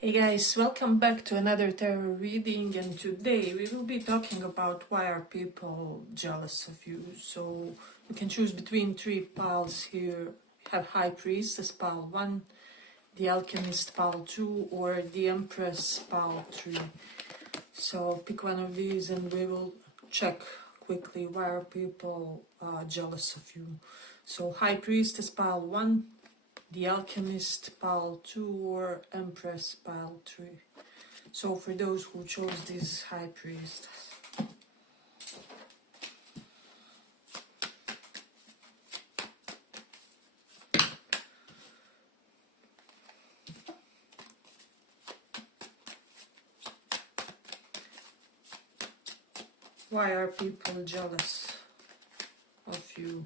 Hey guys, welcome back to another tarot reading, and today we will be talking about why are people jealous of you. So you can choose between three piles here. You have High Priestess pile 1, the Alchemist pile 2, or the Empress pile 3. So pick one of these and we will check quickly why are people jealous of you. So High Priestess pile 1, the Alchemist pile 2, or Empress pile 3. So for those who chose this High Priestess. Why are people jealous of you?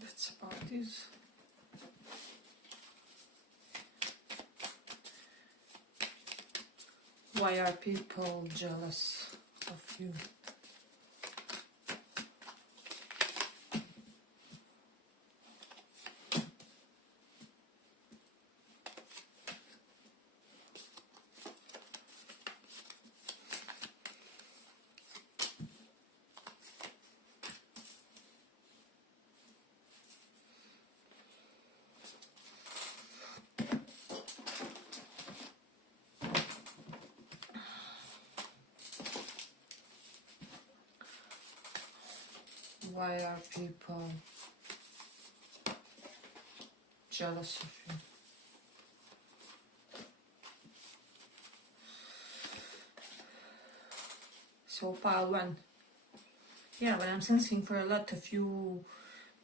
That's about this. Why are people jealous of you? Why are people jealous of you? So pile 1. Yeah, but I'm sensing for a lot of you,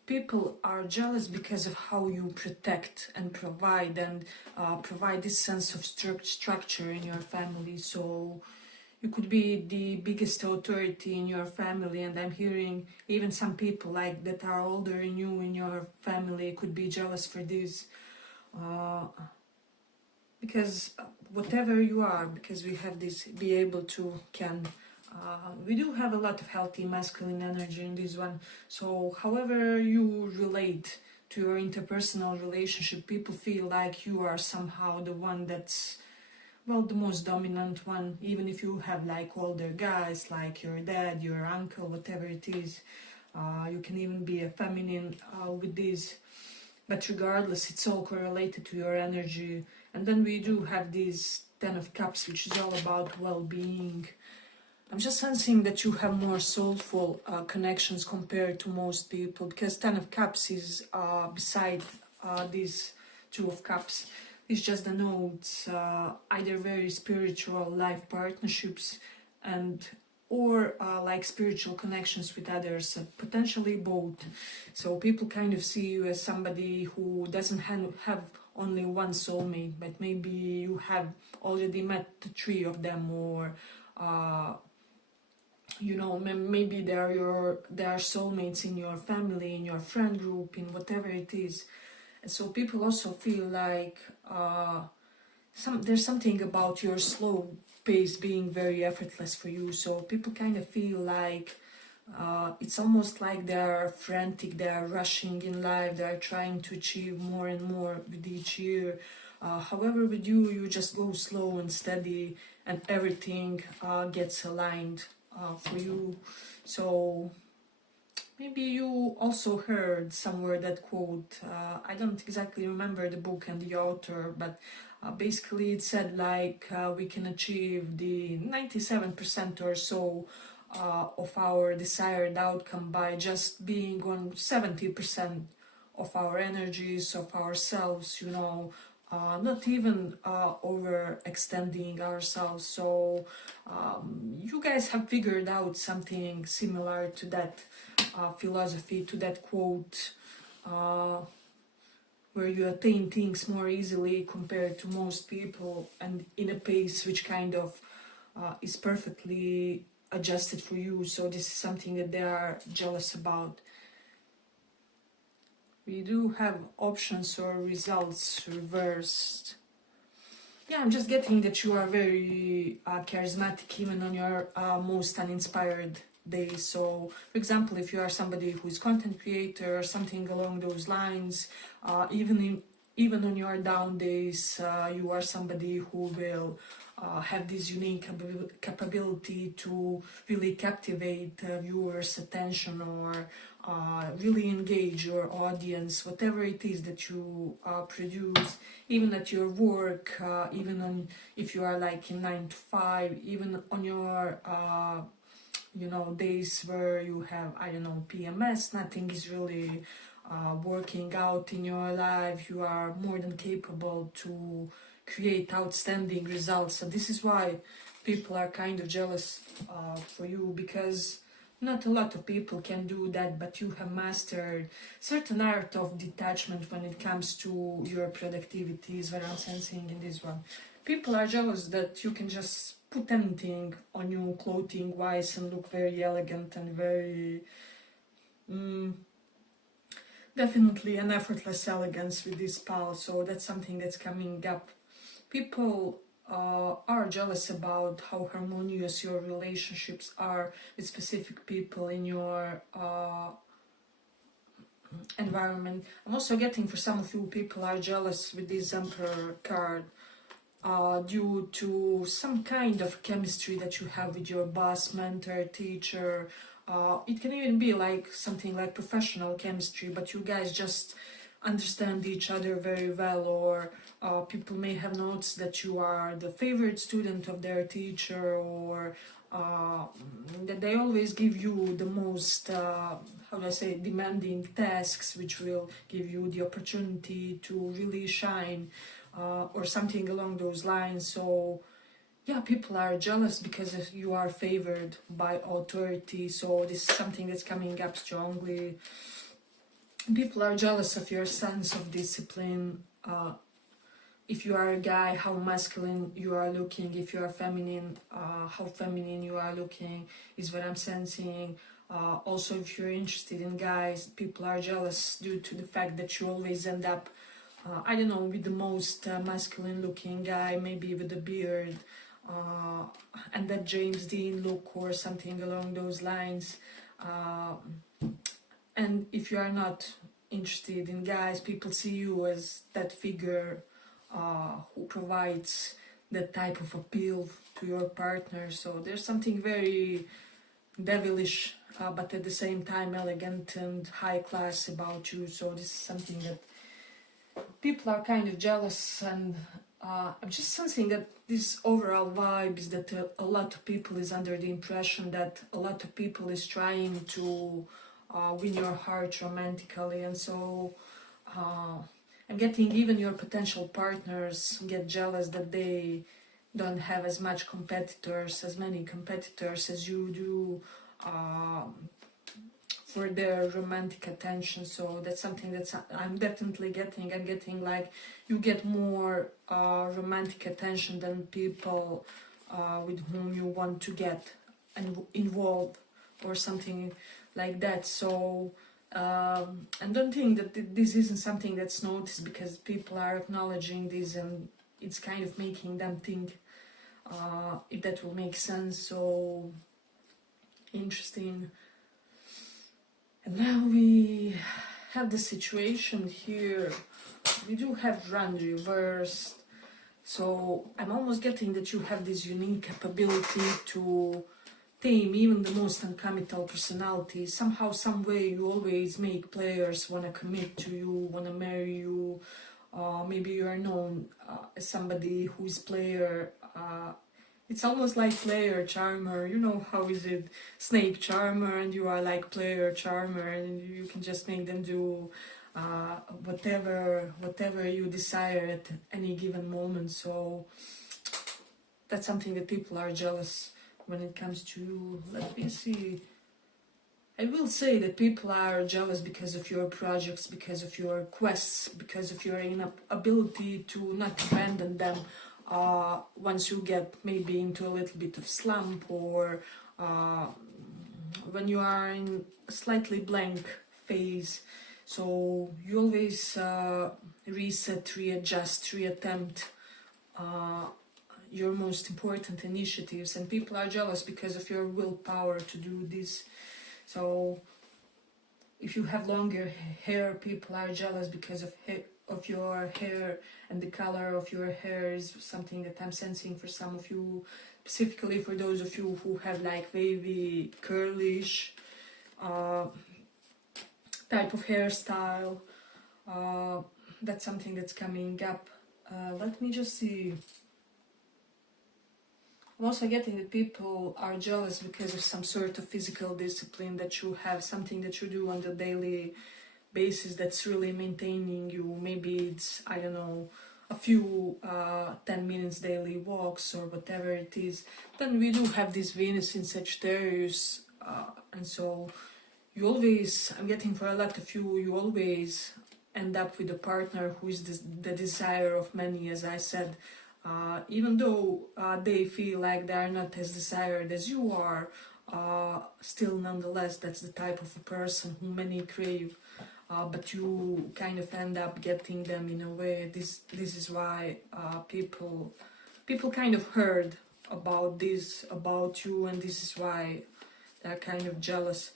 people are jealous because of how you protect and provide this sense of structure in your family. So you could be the biggest authority in your family, and I'm hearing even some people like that are older than you in your family could be jealous for this. Because whatever you are, because we have this, be able to, we do have a lot of healthy masculine energy in this one. So however you relate to your interpersonal relationship, people feel like you are somehow the one that's, well, the most dominant one, even if you have like older guys, like your dad, your uncle, whatever it is. You can even be a feminine with this. But regardless, it's all correlated to your energy. And then we do have this 10 of Cups, which is all about well-being. I'm just sensing that you have more soulful connections compared to most people, because 10 of Cups is beside these 2 of Cups. This just denotes either very spiritual life partnerships or like spiritual connections with others, potentially both. So people kind of see you as somebody who doesn't have only one soulmate, but maybe you have already met the 3 of them, or you know, maybe they are soulmates in your family, in your friend group, in whatever it is. And so people also feel like there's something about your slow pace being very effortless for you. So people kind of feel like it's almost like they're frantic, they're rushing in life, they're trying to achieve more and more with each year. However, with you, you just go slow and steady, and everything gets aligned for you. So maybe you also heard somewhere that quote, I don't exactly remember the book and the author, but basically it said like we can achieve the 97% or so of our desired outcome by just being on 70% of our energies, of ourselves, you know, not even overextending ourselves. So you guys have figured out something similar to that philosophy, to that quote. where you attain things more easily compared to most people, and in a pace which kind of is perfectly adjusted for you. So this is something that they are jealous about. We do have options or results reversed. Yeah, I'm just getting that you are very charismatic even on your most uninspired days. So, for example, if you are somebody who is content creator or something along those lines, even on your down days, you are somebody who will have this unique capability to really captivate viewers' attention, or really engage your audience, whatever it is that you produce, even at your work, even on, if you are like in 9 to 5, even on your days where you have, I don't know, PMS, nothing is really working out in your life, you are more than capable to create outstanding results. So this is why people are kind of jealous for you, because not a lot of people can do that, but you have mastered certain art of detachment when it comes to your productivity, is what I'm sensing in this one. People are jealous that you can just put anything on you clothing wise and look very elegant and very definitely an effortless elegance with this pal. So that's something that's coming up. People are jealous about how harmonious your relationships are with specific people in your environment. I'm also getting, for some of you, people are jealous with this Emperor card due to some kind of chemistry that you have with your boss, mentor, teacher. It can even be like something like professional chemistry, but you guys just understand each other very well, or people may have noticed that you are the favorite student of their teacher, or that they always give you the most, how do I say, demanding tasks, which will give you the opportunity to really shine, or something along those lines. So yeah, people are jealous because you are favored by authority. So this is something that's coming up strongly. People are jealous of your sense of discipline. If you are a guy, how masculine you are looking. If you are feminine, how feminine you are looking, is what I'm sensing. Also, if you're interested in guys, people are jealous due to the fact that you always end up, I don't know, with the most masculine looking guy, maybe with a beard, and that James Dean look or something along those lines. And if you are not interested in guys, people see you as that figure who provides that type of appeal to your partner. So there's something very devilish, but at the same time elegant and high class about you. So this is something that people are kind of jealous, and I'm just sensing that this overall vibe is that a lot of people is under the impression that a lot of people is trying to win your heart romantically, and so I'm getting even your potential partners get jealous that they don't have as many competitors as you do for their romantic attention. So that's something that's I'm definitely getting. I'm getting like you get more romantic attention than people with whom you want to get involved or something like that. So and don't think that this isn't something that's noticed, because people are acknowledging this, and it's kind of making them think, if that will make sense. So interesting. And now we have the situation here. We do have run reversed. So I'm almost getting that you have this unique capability to tame even the most uncommittal personality. Somehow, some way, you always make players want to commit to you, want to marry you. Maybe you are known as somebody who is player. It's almost like player charmer. You know, how is it? Snake charmer, and you are like player charmer, and you can just make them do whatever you desire at any given moment. So that's something that people are jealous when it comes to. Let me see. I will say that people are jealous because of your projects, because of your quests, because of your inability to not abandon them once you get maybe into a little bit of slump, or when you are in a slightly blank phase. So you always reset, readjust, reattempt your most important initiatives, and people are jealous because of your willpower to do this. So if you have longer hair, people are jealous because of your hair, and the color of your hair is something that I'm sensing for some of you, specifically for those of you who have like wavy, curlish type of hairstyle. That's something that's coming up. Let me just see. I'm also getting that people are jealous because of some sort of physical discipline that you have, something that you do on the daily basis that's really maintaining you. Maybe it's, I don't know, a few 10 minutes daily walks or whatever it is. Then we do have this Venus in Sagittarius, and so you always, I'm getting for a lot of you, you always end up with a partner who is the desire of many, as I said. Even though they feel like they are not as desired as you are, still nonetheless that's the type of a person who many crave, but you kind of end up getting them in a way. This is why people kind of heard about this about you, and this is why they're kind of jealous.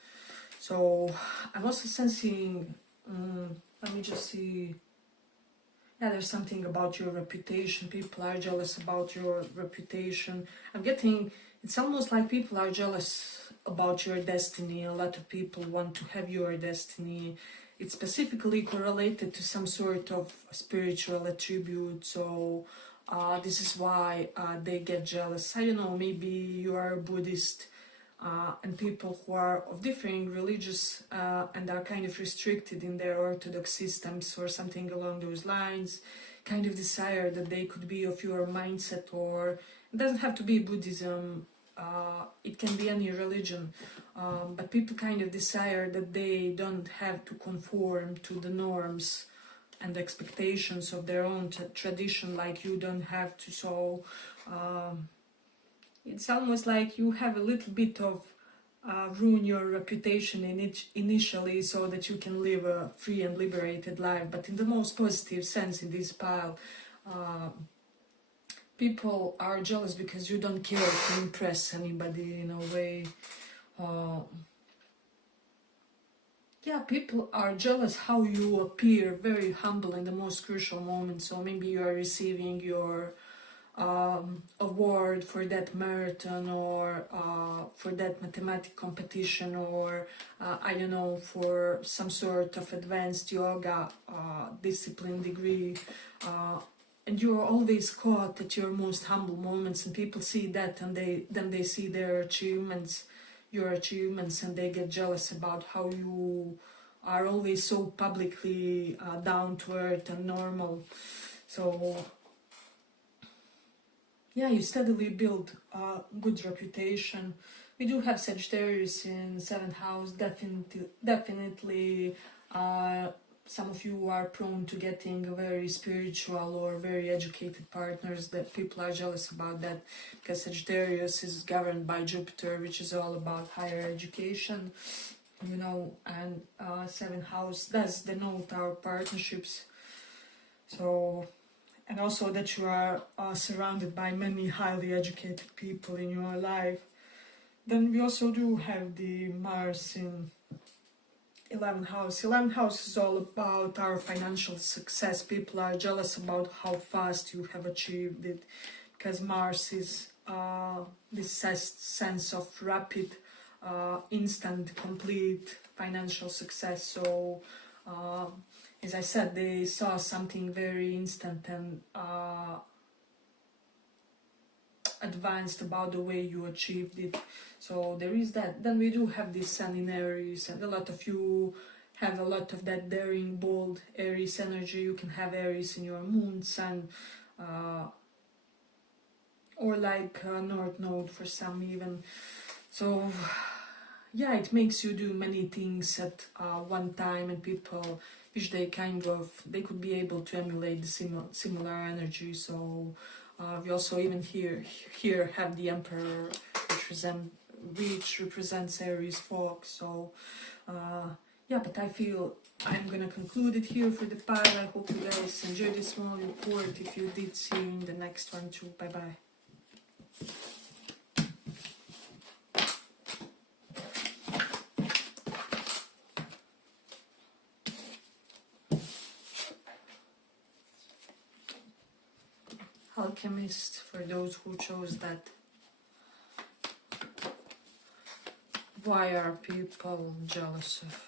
So I'm also sensing, let me just see. Yeah, there's something about your reputation. People are jealous about your reputation. I'm getting, it's almost like people are jealous about your destiny. A lot of people want to have your destiny. It's specifically correlated to some sort of spiritual attribute. So this is why they get jealous. I don't know, maybe you are a Buddhist, and people who are of differing religious and are kind of restricted in their orthodox systems or something along those lines, kind of desire that they could be of your mindset, or it doesn't have to be Buddhism, it can be any religion, but people kind of desire that they don't have to conform to the norms and expectations of their own tradition, like you don't have to. So it's almost like you have a little bit of ruin your reputation in it initially, so that you can live a free and liberated life, but in the most positive sense in this pile. People are jealous because you don't care to impress anybody in a way. Yeah, people are jealous how you appear very humble in the most crucial moments. So maybe you are receiving your award for that marathon, or for that mathematic competition, or I don't know, for some sort of advanced yoga discipline degree, and you're always caught at your most humble moments, and people see that, and then they see their achievements, your achievements, and they get jealous about how you are always so publicly down to earth and normal. So yeah, you steadily build a good reputation. We do have Sagittarius in 7th house. Definitely some of you are prone to getting very spiritual or very educated partners, that people are jealous about that, because Sagittarius is governed by Jupiter, which is all about higher education, you know, and 7th house does denote our partnerships. So, and also that you are surrounded by many highly educated people in your life. Then we also do have the Mars in 11th house. 11th house is all about our financial success. People are jealous about how fast you have achieved it, because Mars is this sense of rapid, instant, complete financial success. So as I said, they saw something very instant and advanced about the way you achieved it. So there is that. Then we do have this Sun in Aries, and a lot of you have a lot of that daring, bold Aries energy. You can have Aries in your moon, Sun, or like North Node for some even. So yeah, it makes you do many things at one time, and people wish they they could be able to emulate the similar energy. So we also even here have the Emperor, which represents Aries fog. So yeah, but I feel I'm gonna conclude it here for the pile. I hope you guys enjoyed this small report. If you did, see you in the next one too. Bye bye. Alchemist, for those who chose that. Why are people jealous of?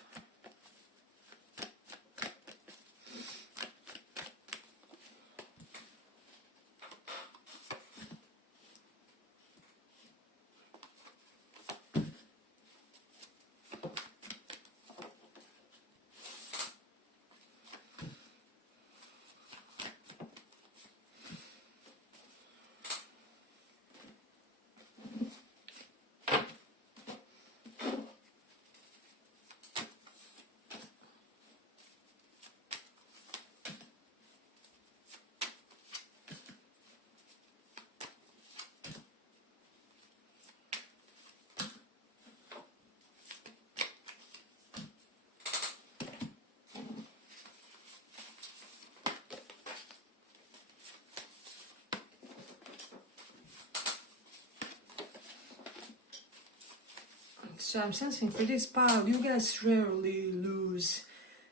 So I'm sensing for this pile, you guys rarely lose.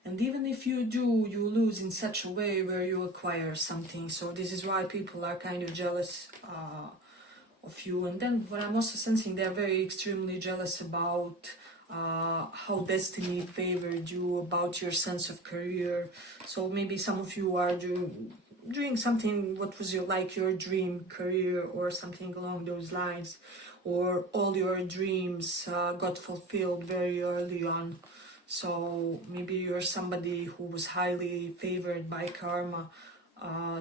And even if you do, you lose in such a way where you acquire something. So this is why people are kind of jealous of you. And then what I'm also sensing, they're very extremely jealous about how destiny favored you, about your sense of career. So maybe some of you are doing something, what was your dream career or something along those lines, or all your dreams got fulfilled very early on. So maybe you're somebody who was highly favored by karma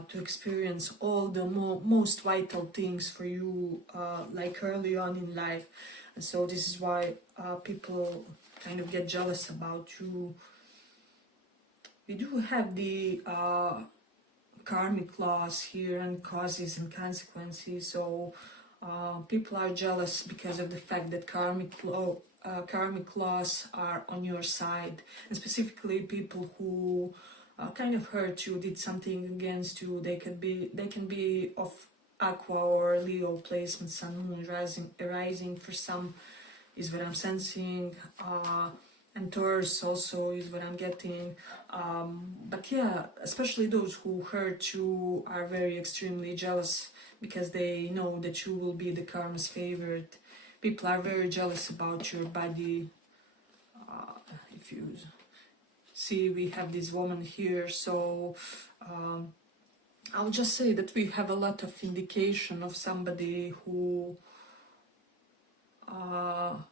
to experience all the most vital things for you like early on in life. And so this is why people kind of get jealous about you. We do have the karmic laws here and causes and consequences. So people are jealous because of the fact that karmic laws are on your side, and specifically people who kind of hurt you, did something against you. They can be of Aqua or Leo placement, Sun, Moon, rising for some is what I'm sensing. And Taurus also is what I'm getting. But yeah, especially those who hurt you are very extremely jealous because they know that you will be the karma's favorite. People are very jealous about your body. If you see, we have this woman here, so I'll just say that we have a lot of indication of somebody who, how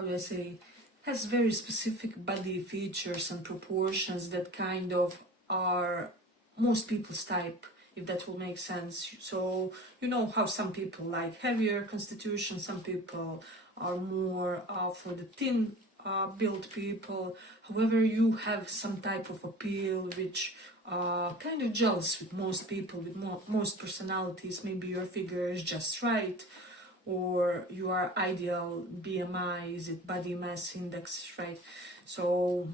do I say, has very specific body features and proportions that kind of are most people's type, if that will make sense. So you know how some people like heavier constitution, some people are more for the thin built people. However, you have some type of appeal which kind of gels with most people, with most personalities. Maybe your figure is just right, or your ideal BMI, is it body mass index, right? So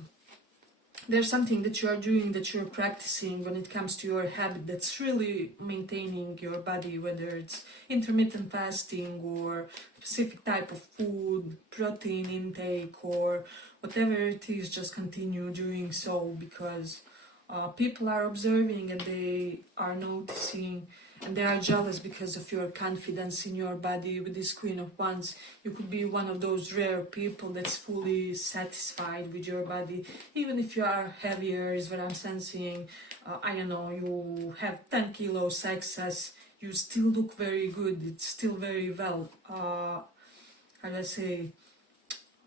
there's something that you are doing, that you're practicing when it comes to your habit that's really maintaining your body, whether it's intermittent fasting or specific type of food, protein intake, or whatever it is. Just continue doing so, because people are observing and they are noticing, and they are jealous because of your confidence in your body. With this Queen of Wands, you could be one of those rare people that's fully satisfied with your body, even if you are heavier, is what I'm sensing. I don't know, you have 10 kilos excess, you still look very good. It's still very well, how do I say,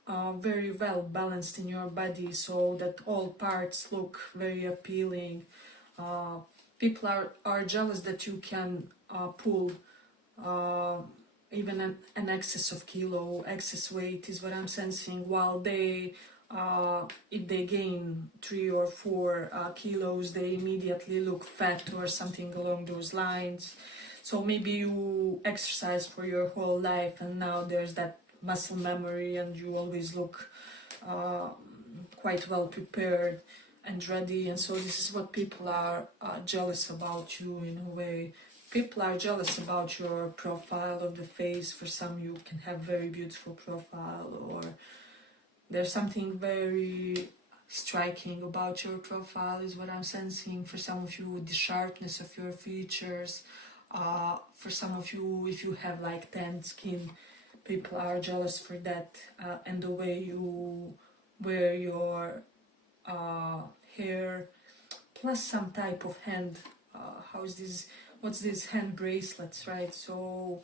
very well balanced in your body, so that all parts look very appealing. People are jealous that you can pull even an excess of kilo, excess weight is what I'm sensing, while they if they gain 3 or 4 kilos, they immediately look fat or something along those lines. So maybe you exercise for your whole life and now there's that muscle memory and you always look quite well prepared and ready, and so this is what people are jealous about you in a way. People are jealous about your profile of the face. For some you can have very beautiful profile, or there's something very striking about your profile is what I'm sensing. For some of you, the sharpness of your features. For some of you, if you have like tanned skin, people are jealous for that, and the way you wear your hair, plus some type of hand. How is this? What's this? Hand bracelets, right? So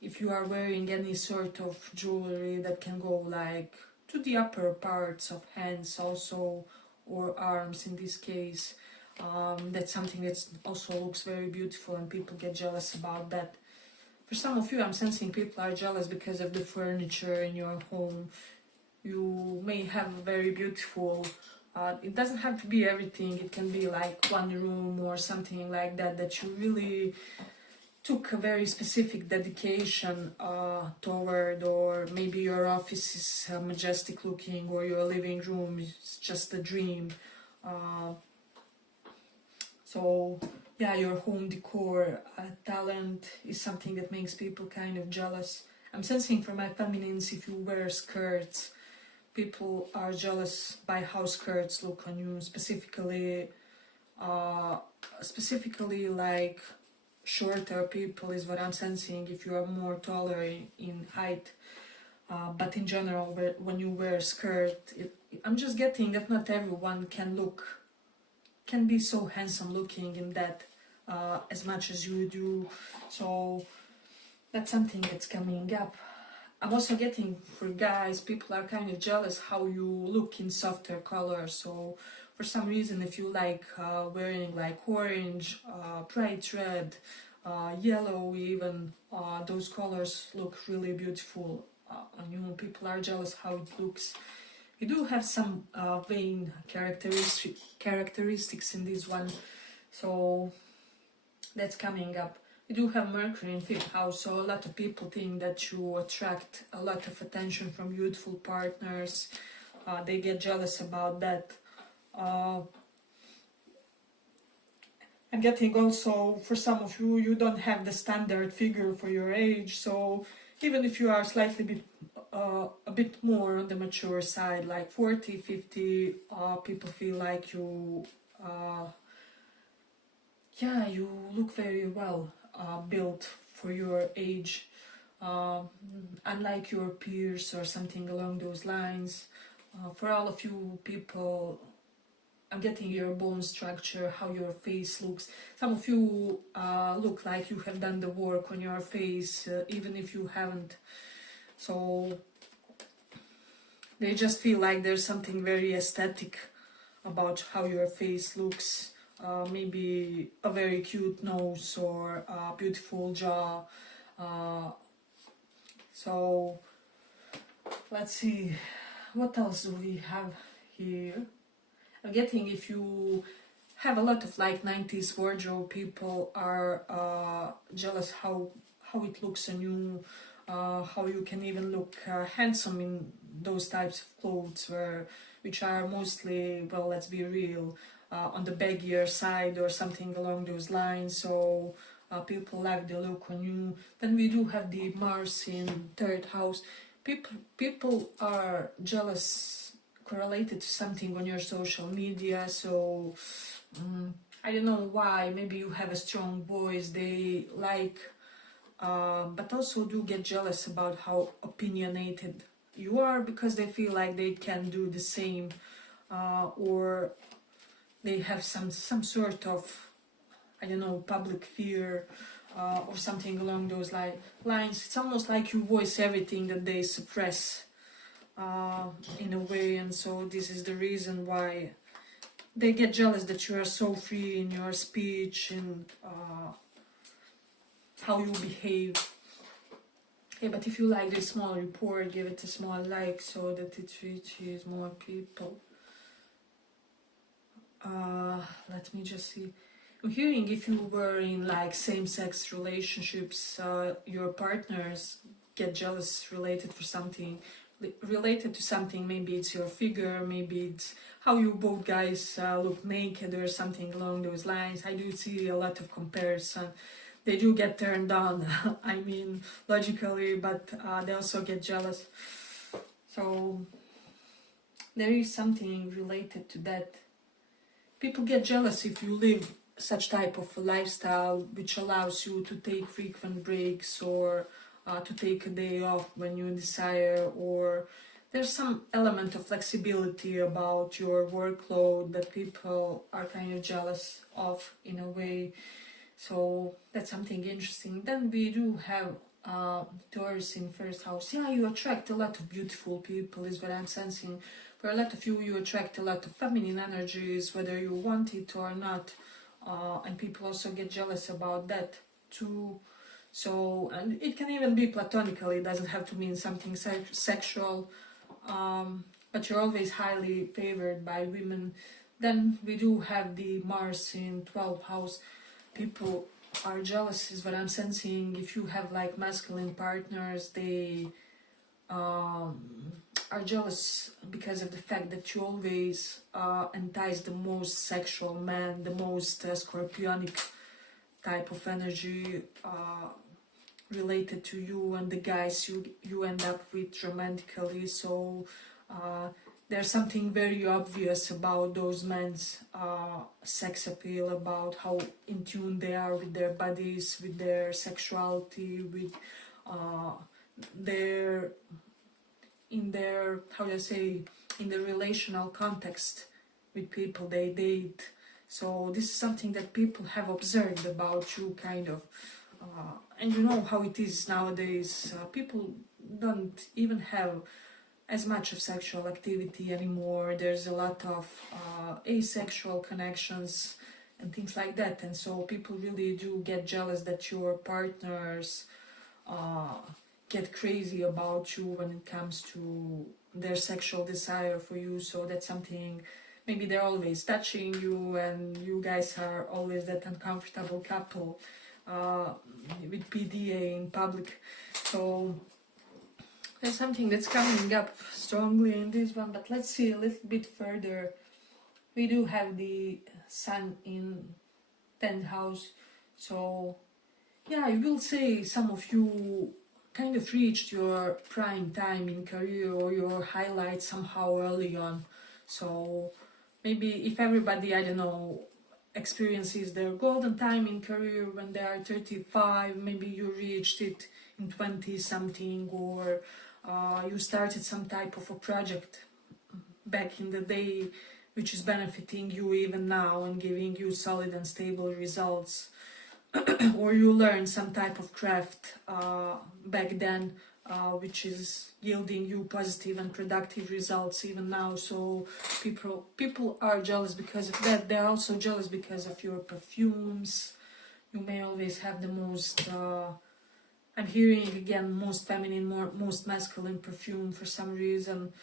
if you are wearing any sort of jewelry that can go like to the upper parts of hands also, or arms in this case, that's something that also looks very beautiful and people get jealous about that. For some of you, I'm sensing people are jealous because of the furniture in your home. You may have a very beautiful, it doesn't have to be everything, it can be like one room or something like that, that you really took a very specific dedication toward, or maybe your office is majestic looking, or your living room is just a dream. So yeah, your home decor talent is something that makes people kind of jealous. I'm sensing for my feminines, if you wear skirts, people are jealous by how skirts look on you, specifically like shorter people is what I'm sensing, if you are more taller in height. But in general, when you wear a skirt, I'm just getting that not everyone can be so handsome looking in that as much as you do. So that's something that's coming up. I'm also getting for guys, people are kind of jealous how you look in softer colors. So for some reason, if you like wearing like orange, bright red, yellow even, those colors look really beautiful on you. People are jealous how it looks. You do have some vain characteristics in this one, so that's coming up. You do have Mercury in 5th house, so a lot of people think that you attract a lot of attention from youthful partners. They get jealous about that. I'm getting also, for some of you, you don't have the standard figure for your age, so even if you are slightly a bit more on the mature side, like 40, 50, people feel like you, yeah, you look very well built for your age, unlike your peers or something along those lines. For all of you people, I'm getting your bone structure, how your face looks. Some of you look like you have done the work on your face, even if you haven't. So they just feel like there's something very aesthetic about how your face looks. Maybe a very cute nose or a beautiful jaw. So let's see, what else do we have here? I'm getting if you have a lot of like 90s wardrobe, people are jealous how it looks on you, how you can even look handsome in those types of clothes, which are mostly, well, let's be real, on the baggier side or something along those lines. So people like the look on you. Then we do have the Mars in 3rd house. People are jealous correlated to something on your social media. So I don't know why. Maybe you have a strong voice they like, but also do get jealous about how opinionated you are, because they feel like they can do the same, or they have some sort of, I don't know, public fear, or something along those lines. It's almost like you voice everything that they suppress in a way, and so this is the reason why they get jealous that you are so free in your speech and how you behave. Yeah, but if you like this small report, give it a small like so that it reaches more people. Let me just see. I'm hearing if you were in like same-sex relationships, your partners get jealous related for something, related to something. Maybe it's your figure, maybe it's how you both guys look naked or something along those lines. I do see a lot of comparison. They do get turned on, I mean, logically, but they also get jealous. So there is something related to that. People get jealous if you live such type of a lifestyle which allows you to take frequent breaks or to take a day off when you desire, or there's some element of flexibility about your workload that people are kind of jealous of in a way. So that's something interesting. Then we do have Taurus in first house. Yeah, you attract a lot of beautiful people is what I'm sensing. For a lot of you, you attract a lot of feminine energies, whether you want it or not. And people also get jealous about that too. So, and it can even be platonically, it doesn't have to mean something sexual. But you're always highly favored by women. Then we do have the Mars in 12th house. People are jealous is what I'm sensing. If you have like masculine partners, they are jealous because of the fact that you always entice the most sexual man, the most scorpionic type of energy related to you and the guys you end up with romantically. So there's something very obvious about those men's sex appeal, about how in tune they are with their bodies, with their sexuality, with their how do I say, in the relational context with people they date. So this is something that people have observed about you, kind of. And you know how it is nowadays. People don't even have as much of sexual activity anymore. There's a lot of asexual connections and things like that. And so people really do get jealous that your partners get crazy about you when it comes to their sexual desire for you. So that's something, maybe they're always touching you and you guys are always that uncomfortable couple with PDA in public. So there's something that's coming up strongly in this one, but let's see a little bit further. We do have the Sun in 10th house. So yeah, I will say some of you kind of reached your prime time in career or your highlight somehow early on. So maybe if everybody, I don't know, experiences their golden time in career when they are 35, maybe you reached it in 20 something, or you started some type of a project back in the day which is benefiting you even now and giving you solid and stable results. Or you learn some type of craft back then which is yielding you positive and productive results even now. So people are jealous because of that. They're also jealous because of your perfumes. You may always have the most I'm hearing again most feminine, most masculine perfume for some reason.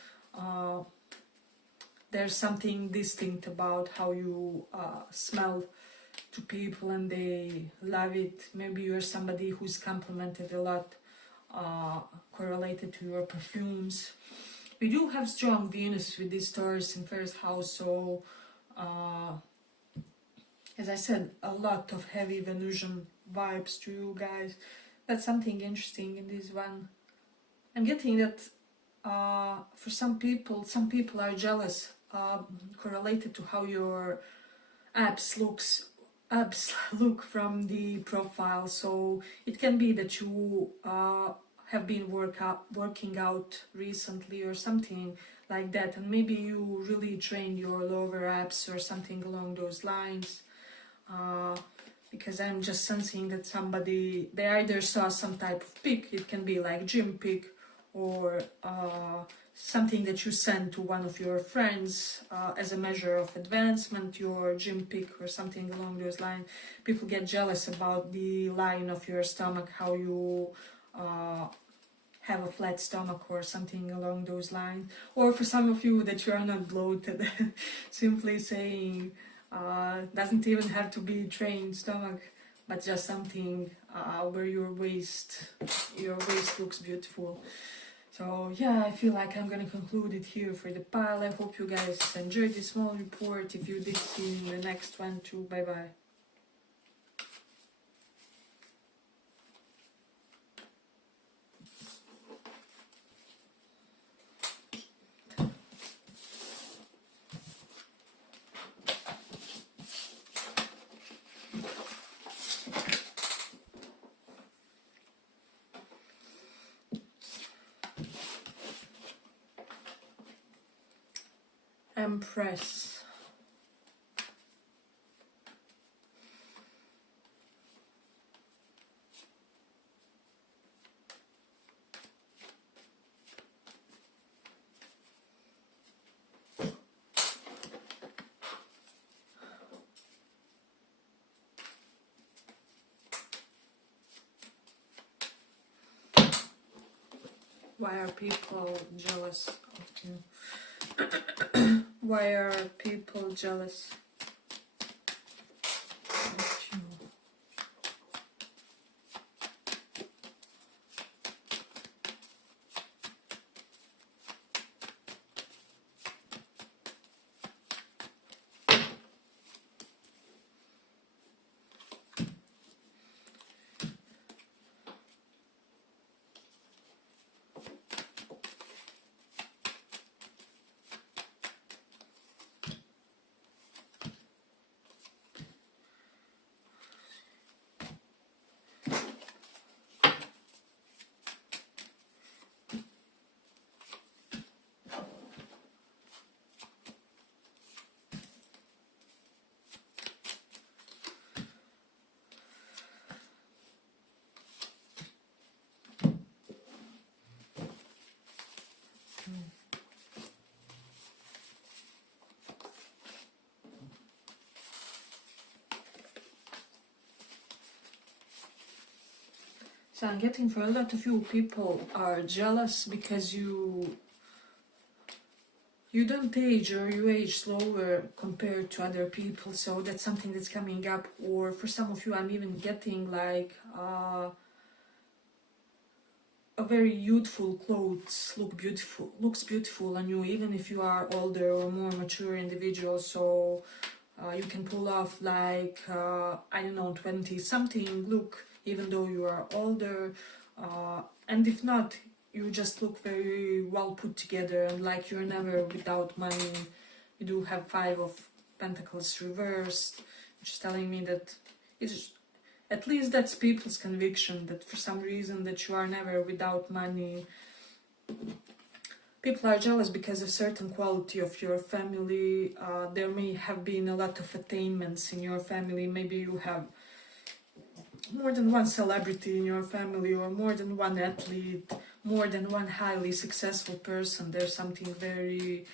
There's something distinct about how you smell to people and they love it. Maybe you're somebody who's complimented a lot, correlated to your perfumes. We do have strong Venus with these Taurus in first house, so as I said, a lot of heavy Venusian vibes to you guys. That's something interesting in this one. I'm getting that for some people are jealous, correlated to how your abs look from the profile. So it can be that you have been working out recently or something like that, and maybe you really trained your lower abs or something along those lines. Because I'm just sensing that somebody, they either saw some type of pic, it can be like gym pic, or something that you send to one of your friends as a measure of advancement, your gym pic or something along those lines. People get jealous about the line of your stomach, how you have a flat stomach or something along those lines. Or for some of you that you are not bloated, simply saying, doesn't even have to be trained stomach, but just something where your waist looks beautiful. So yeah, I feel like I'm gonna conclude it here for the pile. I hope you guys enjoyed this small report. If you did, see you in the next one too. Bye bye. Empress. Why are people jealous of you? Why are people jealous of you? So I'm getting for a lot of you, people are jealous because you don't age, or you age slower compared to other people. So that's something that's coming up. Or for some of you, I'm even getting like a very youthful clothes looks beautiful on you, even if you are older or more mature individual. So you can pull off like I don't know, 20 something look, even though you are older, and if not, you just look very well put together, and like you're never without money. You do have 5 of Pentacles reversed, which is telling me that it's, at least that's people's conviction, that for some reason that you are never without money. People are jealous because of certain quality of your family. There may have been a lot of attainments in your family. Maybe you have more than one celebrity in your family, or more than one athlete, more than one highly successful person. There's something very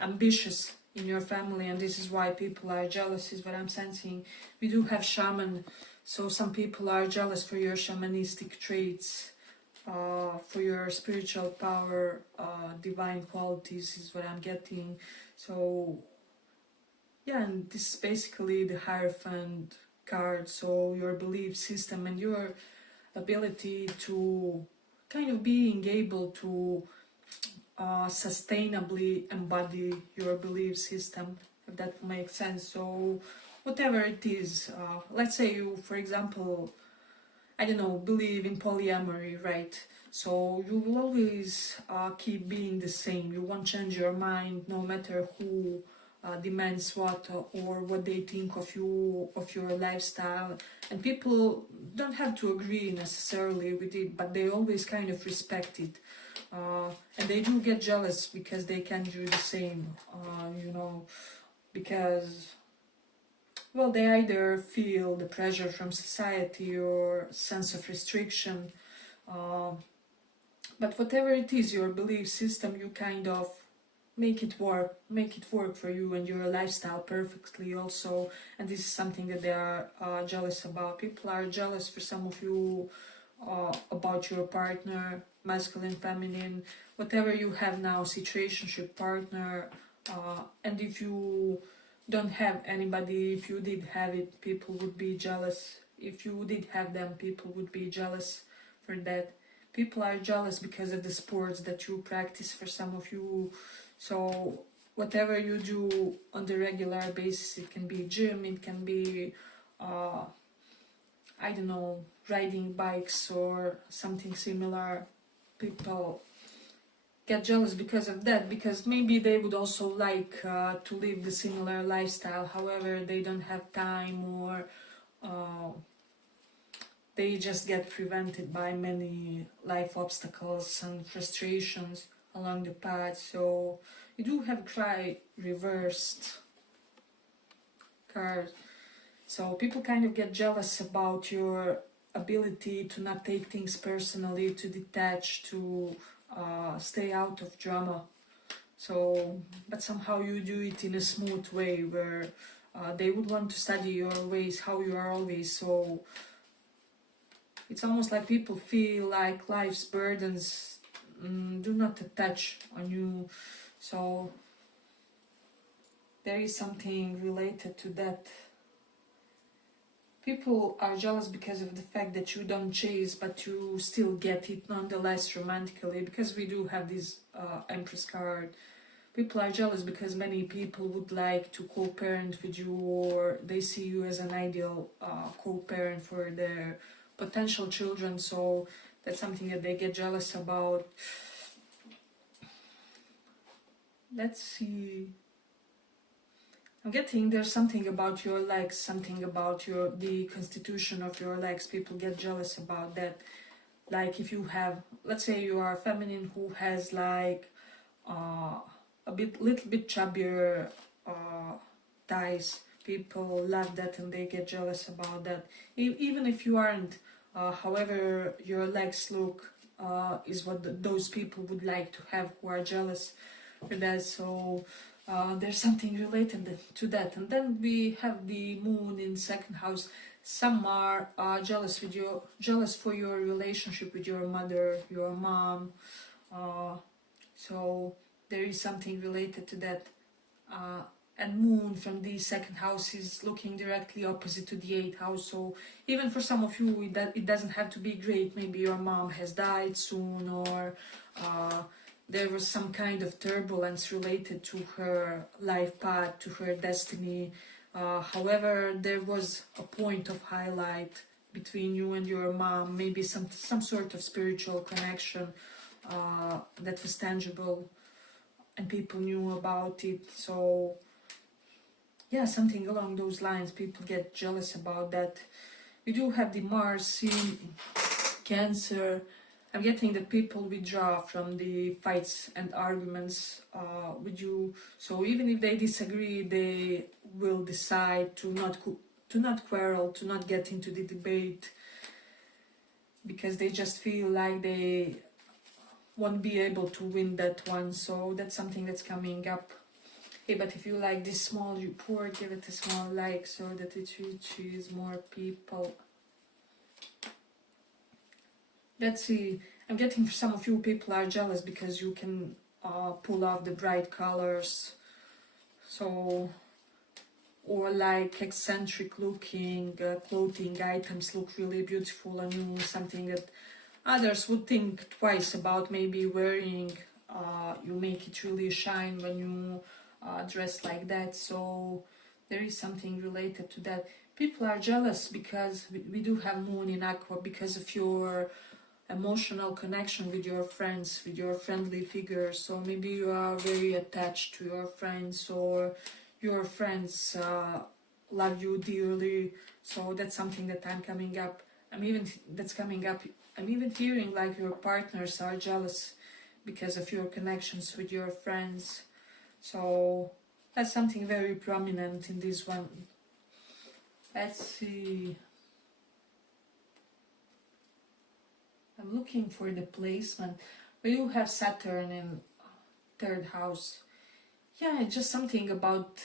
ambitious in your family, and this is why people are jealous, is what I'm sensing. We do have shaman, so some people are jealous for your shamanistic traits, for your spiritual power, divine qualities is what I'm getting. So yeah, and this is basically the Hierophant card, so your belief system and your ability to kind of being able to sustainably embody your belief system, if that makes sense. So whatever it is, let's say you, for example, I don't know, believe in polyamory, right? So you will always keep being the same. You won't change your mind no matter who demands what, or what they think of you, of your lifestyle. And people don't have to agree necessarily with it, but they always kind of respect it. And they do get jealous because they can't do the same, you know, because, well, they either feel the pressure from society or sense of restriction. But whatever it is, your belief system, you kind of make it work for you and your lifestyle perfectly also. And this is something that they are jealous about. People are jealous for some of you about your partner, masculine, feminine, whatever you have now, situationship, partner. And if you don't have anybody, if you did have it, people would be jealous. If you did have them, people would be jealous for that. People are jealous because of the sports that you practice for some of you. So whatever you do on the regular basis, it can be gym, it can be I don't know, riding bikes or something similar. People get jealous because of that, because maybe they would also like to live the similar lifestyle, however they don't have time, or they just get prevented by many life obstacles and frustrations along the path. So you do have cry reversed card. So people kind of get jealous about your ability to not take things personally, to detach, to stay out of drama. So, but somehow you do it in a smooth way where they would want to study your ways, how you are always. So it's almost like people feel like life's burdens do not attach on you. So there is something related to that. People are jealous because of the fact that you don't chase, but you still get it nonetheless romantically, because we do have this Empress card. People are jealous because many people would like to co-parent with you, or they see you as an ideal co-parent for their potential children. So that's something that they get jealous about. Let's see. I'm getting there's something about your legs, something about the constitution of your legs. People get jealous about that. Like if you have, let's say you are a feminine who has like little bit chubbier thighs. People love that and they get jealous about that. Even if you aren't, however your legs look is what those people would like to have, who are jealous for that. So there's something related to that. And then we have the moon in second house. Some are jealous for your relationship with your mother, your mom. So there is something related to that. And moon from the second house is looking directly opposite to the 8th house. So even for some of you, it doesn't have to be great. Maybe your mom has died soon, or there was some kind of turbulence related to her life path, to her destiny. However, there was a point of highlight between you and your mom, maybe some sort of spiritual connection that was tangible and people knew about it. So yeah, something along those lines. People get jealous about that. We do have the Mars in Cancer. I'm getting that people withdraw from the fights and arguments with you. So even if they disagree, they will decide to not quarrel, to not get into the debate, because they just feel like they won't be able to win that one. So that's something that's coming up. Hey, but if you like this small report, give it a small like so that it reaches more people. Let's see. I'm getting for some of you, people are jealous because you can pull off the bright colors. So, or like eccentric looking clothing items look really beautiful on you, something that others would think twice about maybe wearing. You make it really shine when you dress like that. So there is something related to that. People are jealous because we do have moon in Aqua, because of your emotional connection with your friends, with your friendly figures. So maybe you are very attached to your friends, or your friends love you dearly. So that's something that I'm coming up. I'm even hearing like your partners are jealous because of your connections with your friends. So that's something very prominent in this one. Let's see. I'm looking for the placement. We do have Saturn in third house. Yeah, it's just something about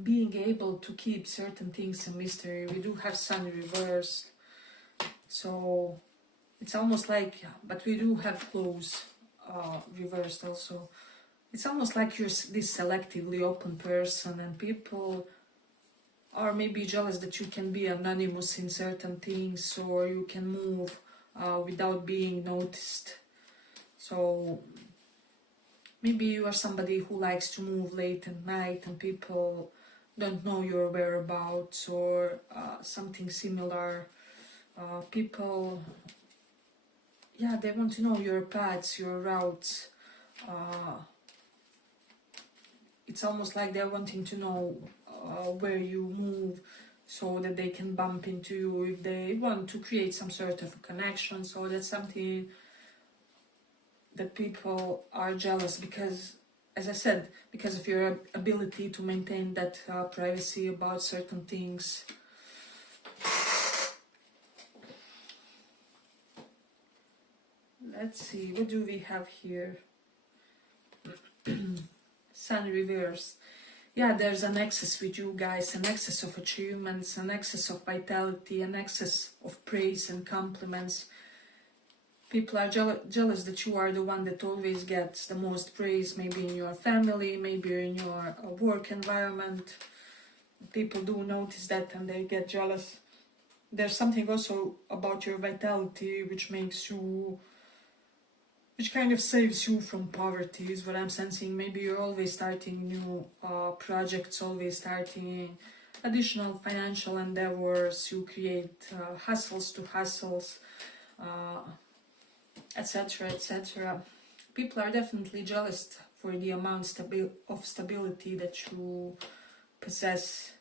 being able to keep certain things a mystery. We do have Sun reversed, so it's almost like, but we do have close reversed also. It's almost like you're this selectively open person, and people are maybe jealous that you can be anonymous in certain things, or you can move without being noticed. So maybe you are somebody who likes to move late at night and people don't know your whereabouts, or something similar. People, yeah, they want to know your paths, your routes. It's almost like they're wanting to know where you move, so that they can bump into you if they want to create some sort of a connection. So that's something that people are jealous, because, as I said, because of your ability to maintain that privacy about certain things. Let's see, what do we have here? Sun reverse. Yeah, there's an excess with you guys, an excess of achievements, an excess of vitality, an excess of praise and compliments. People are jealous that you are the one that always gets the most praise, maybe in your family, maybe in your work environment. People do notice that and they get jealous. There's something also about your vitality which makes you, which kind of saves you from poverty, is what I'm sensing. Maybe you're always starting new projects, always starting additional financial endeavors, you create hustles to hustles, etc., etc. People are definitely jealous for the amount of stability that you possess,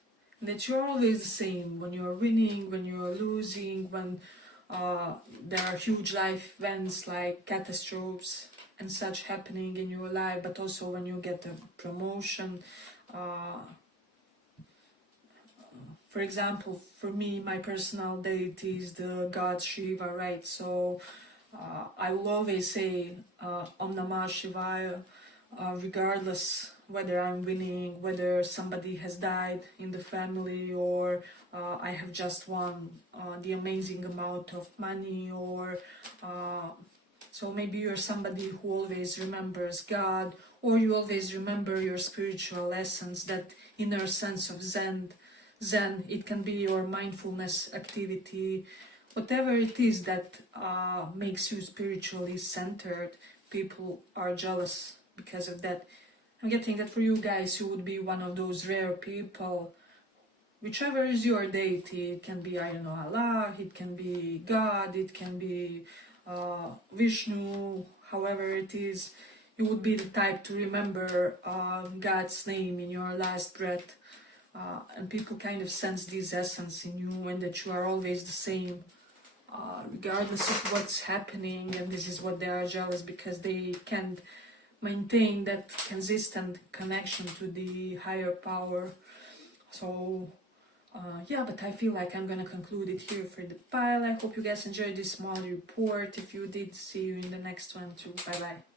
that you're always the same when you're winning, when you're losing, when there are huge life events like catastrophes and such happening in your life, but also when you get a promotion. For example, for me, my personal deity is the god Shiva, right? So I will always say Om Namah Shivaya, regardless whether I'm winning, whether somebody has died in the family, or I have just won the amazing amount of money, or so maybe you're somebody who always remembers God, or you always remember your spiritual essence, that inner sense of Zen. It can be your mindfulness activity, whatever it is that makes you spiritually centered. People are jealous because of that. I'm getting that for you guys, you would be one of those rare people, whichever is your deity. It can be, I don't know, Allah, it can be God, it can be Vishnu, however it is. You would be the type to remember God's name in your last breath. And people kind of sense this essence in you, and that you are always the same, regardless of what's happening. And this is what they are jealous, because they can't maintain that consistent connection to the higher power. So yeah, but I feel like I'm gonna conclude it here for the pile. I hope you guys enjoyed this small report. If you did, see you in the next one too. Bye bye.